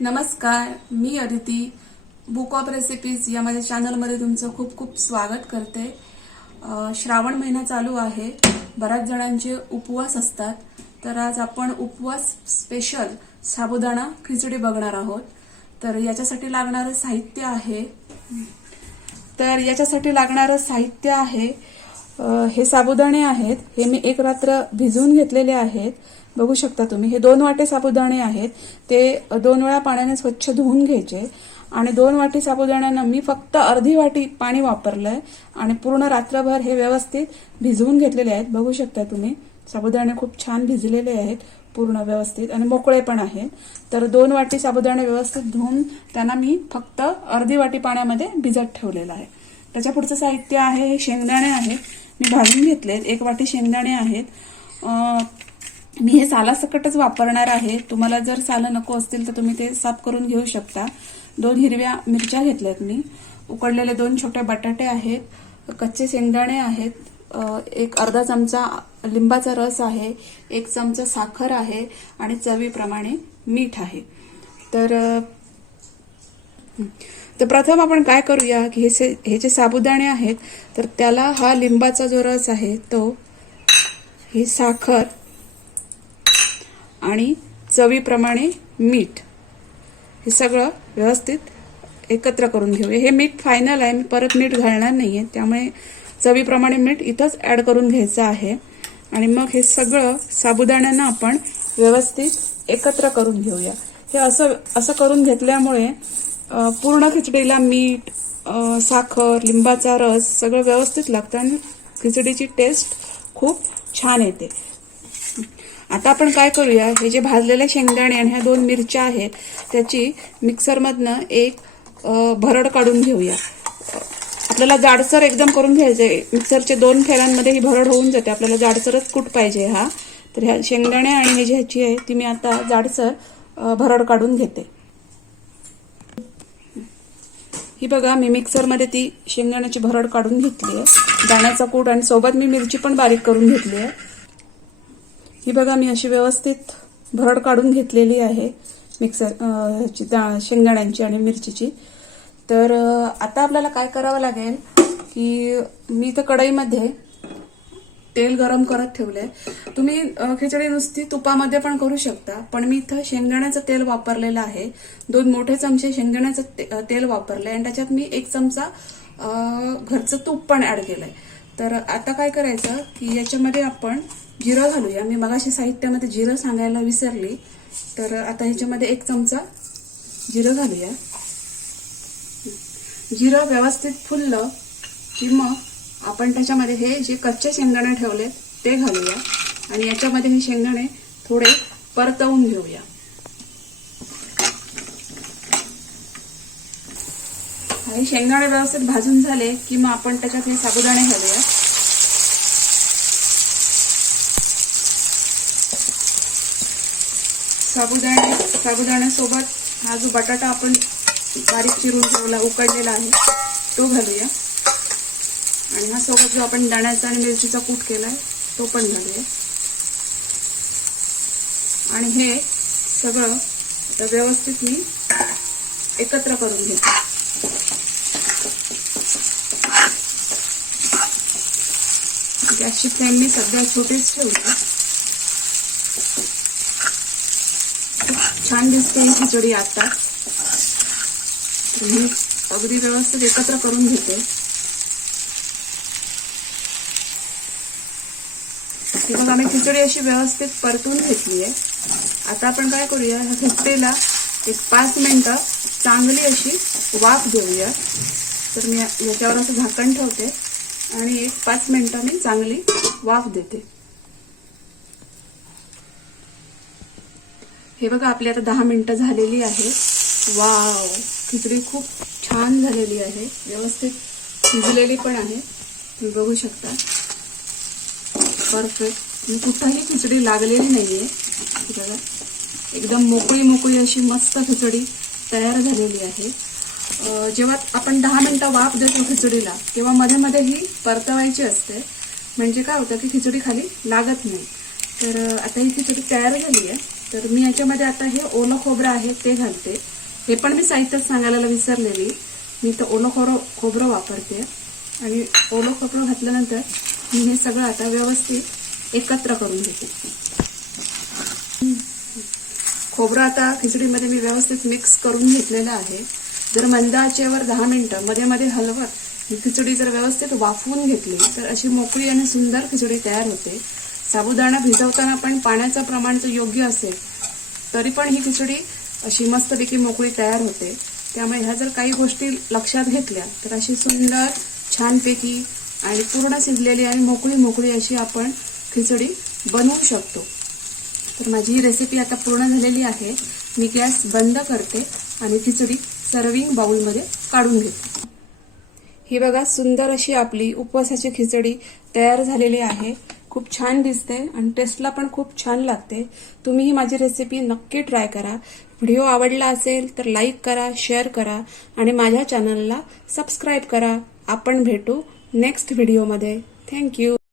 नमस्कार, मी Aditi book of recipes या माझ्या चॅनलमध्ये तुमचं खूप खूप स्वागत करते। श्रावण महिना चालू आहे, बऱ्याच जणांचे उपवास असतात, तर आज आपण उपवास स्पेशल साबुदाणा खिचडी बघणार आहोत। तर याच्यासाठी लागणारे साहित्य आहे हे साबुदाणे आहेत। हे मी एक रात्र भिजवून घेतलेले आहेत। बघू शकता तुम्ही, हे 2 वाटी साबुदाणे आहेत। ते 2 वेळा पाण्याने स्वच्छ धुवून घ्यायचे आणि 2 वाटी साबुदाण्यांना मी फक्त अर्धी वाटी पाणी वापरलंय आणि पूर्ण रात्रभर हे व्यवस्थित भिजवून घेतलेले आहेत। बघू शकता तुम्ही, साबुदाणे खूप छान भिजलेले आहेत, पूर्ण व्यवस्थित आणि मोकळे पण आहेत। तर 2 वाटी साबुदाणे व्यवस्थित धुवून त्यांना मी फक्त अर्धी वाटी पाण्यामध्ये भिजत ठेवलेलं आहे। त्याच्या पुढचं साहित्य आहे हे शेंगदाणे आहेत, मी भाजून घेतलेत। 1 वाटी शेंगदाणे आहेत। मी हे सालासकटच वापरणार आहे, तुम्हाला जर सालं नको असतील तर तुम्ही ते साफ करून घेऊ शकता। 2 हिरव्या मिरच्या घेतल्यात मी, उकडलेले 2 छोटे बटाटे आहेत, कच्चे शेंगदाणे आहेत, एक अर्धा चमचा लिंबाचा रस आहे, 1 चमचा साखर आहे आणि चवीप्रमाणे मीठ आहे। तर प्रथम आपण काय करूया की हे जे साबुदाणे आहेत तर त्याला हा लिंबाचा जो रस आहे तो, ही साखर आणि चवीप्रमाणे मीठ हे सगळं व्यवस्थित एकत्र करून घेऊया। हे मीठ फायनल आहे, मी परत मीठ घालणार नाहीये, त्यामुळे चवीप्रमाणे मीठ इथंच ऍड करून घ्यायचं आहे। आणि मग हे सगळं साबुदाण्यांना आपण व्यवस्थित एकत्र करून घेऊया। हे असं करून घेतल्यामुळे पूर्ण खिचडीला मीठ, साखर, लिंबाचा रस सगळं व्यवस्थित लागतं आणि खिचडीची टेस्ट खूप छान येते। आता आपण काय करूया, हे जे भाजलेले शेंगदाणे आणि ह्या 2 मिरच्या आहेत त्याची मिक्सरमधनं एक भरड काढून घेऊया। आपल्याला जाडसर एकदम करून घ्यायचंय, मिक्सरच्या 2 फेऱ्यांमध्ये ही भरड होऊन जाते, आपल्याला जाडसरच कूट पाहिजे हा। तर ह्या शेंगदाणे आणि हे ह्याची आहे ती मी आता जाडसर भरड काढून घेते। ही बघा, मी मिक्सरमध्ये ती शेंगदाण्याची भरड काढून घेतली आहे, दाण्याचा कूट आणि सोबत मी मिरची पण बारीक करून घेतली आहे। ही बघा, मी अशी व्यवस्थित भरड काढून घेतलेली आहे शेंगदाण्यांची आणि मिरचीची। तर आता आपल्याला काय करावं लागेल की मी इथं कढईमध्ये तेल गरम करत ठेवलंय। तुम्ही खिचडी नुसती तुपामध्ये पण करू शकता, पण मी इथं शेंगदाण्याचं तेल वापरलेलं आहे। 2 मोठे चमचे शेंगदाण्याचं तेल वापरलंय आणि त्याच्यात मी 1 चमचा घरचं तूप पण ऍड केलंय। तर आता काय करायचं की याच्यामध्ये आपण जिरं घालूया। मी मगाशी साहित्यामध्ये जिरं सांगायला विसरली, तर आता ह्याच्यामध्ये 1 चमचा जिरं घालूया। जिरं व्यवस्थित फुललं की मग आपण त्याच्यामध्ये हे जे कच्चे शेंगदाणे ठेवले ते घालूया आणि याच्यामध्ये हे शेंगदाणे थोडे परतवून घेऊया। हे शेंगदाणे व्यवस्थित भाजून झाले की मग आपण त्याच्यात हे साबुदाणे घालूया। साबुदाण्यासोबत हा जो बटाटा आपण बारीक चिरून ठेवला उकडलेला आहे तो घालूया आणि हा सोबत जो आपण दाण्याचा आणि मिरचीचा कूट केलाय तो पण घालूया आणि हे सगळं आता व्यवस्थित मी एकत्र करून घेते। गॅसची फ्लेम मी सध्या छोटीच ठेवली। छान दिसते ही खिचडी आता, मी अगदी व्यवस्थित एकत्र करून घेते। ही बघा, मी खिचडी अशी व्यवस्थित परतून घेतली आहे। आता आपण काय करूया, ह्या खिचडीला एक 5 मिनिटं चांगली अशी वाफ देऊया। तर मी याच्यावर असं झाकण ठेवते आणि एक 5 मिनिटं मी चांगली वाफ देते। हे बघा, आपली आता 10 मिनिटं झालेली आहे। वाव, खिचडी खूप छान झालेली आहे, व्यवस्थित शिजलेली पण आहे, तुम्ही बघू शकता। परफेक्ट, कुठंही खिचडी लागलेली नाहीये। बघा, एकदम मोकळी अशी मस्त खिचडी तयार झालेली आहे। जेव्हा आपण 10 मिनिटं वाफ देतो खिचडीला तेव्हा मध्ये मध्ये ही परतवायची असते, म्हणजे काय होतं की खिचडी खाली लागत नाही। तर आता ही खिचडी तयार झाली आहे. तर मी याच्यामध्ये आता हे ओलं खोबरं आहे ते घालते. हे पण मी साहित्य सांगायला विसरलेली. मी तर ओलं खोबरं वापरते आणि ओलं खोबरं घातल्यानंतर मी हे सगळं आता व्यवस्थित एकत्र करून घेते. खोबरं आता खिचडीमध्ये मी व्यवस्थित मिक्स करून घेतलेलं आहे. जर मंद आचेवर 10 मिनिटं मध्ये मध्ये हलवत ही खिचडी जर व्यवस्थित वाफवून घेतली तर अशी मोकळी आणि सुंदर खिचडी तयार होते. साबुदाणा भिजवताना पण पाण्याचं प्रमाण जर योग्य असेल तरी पण ही खिचडी अशी मस्तपैकी मोकळी तयार होते. त्यामुळे ह्या जर काही गोष्टी लक्षात घेतल्या तर अशी सुंदर छानपैकी आणि पूर्ण शिजलेली आणि मोकळी अशी आपण खिचडी बनवू शकतो. तर माझी ही रेसिपी आता पूर्ण झालेली आहे. मी गॅस बंद करते आणि खिचडी सर्विंग बाउलमध्ये काढून घेते. ही बघा सुंदर अशी आपली उपवासाची खिचडी तयार झालेली आहे. खूप छान दिसते आणि टेस्टला पण खूप छान लागते. तुम्ही ही माझी रेसिपी नक्की ट्राय करा. व्हिडिओ आवडला असेल तर लाईक करा, शेअर करा आणि माझ्या चॅनलला सबस्क्राईब करा. आपण भेटू नेक्स्ट व्हिडिओमध्ये. थँक्यू.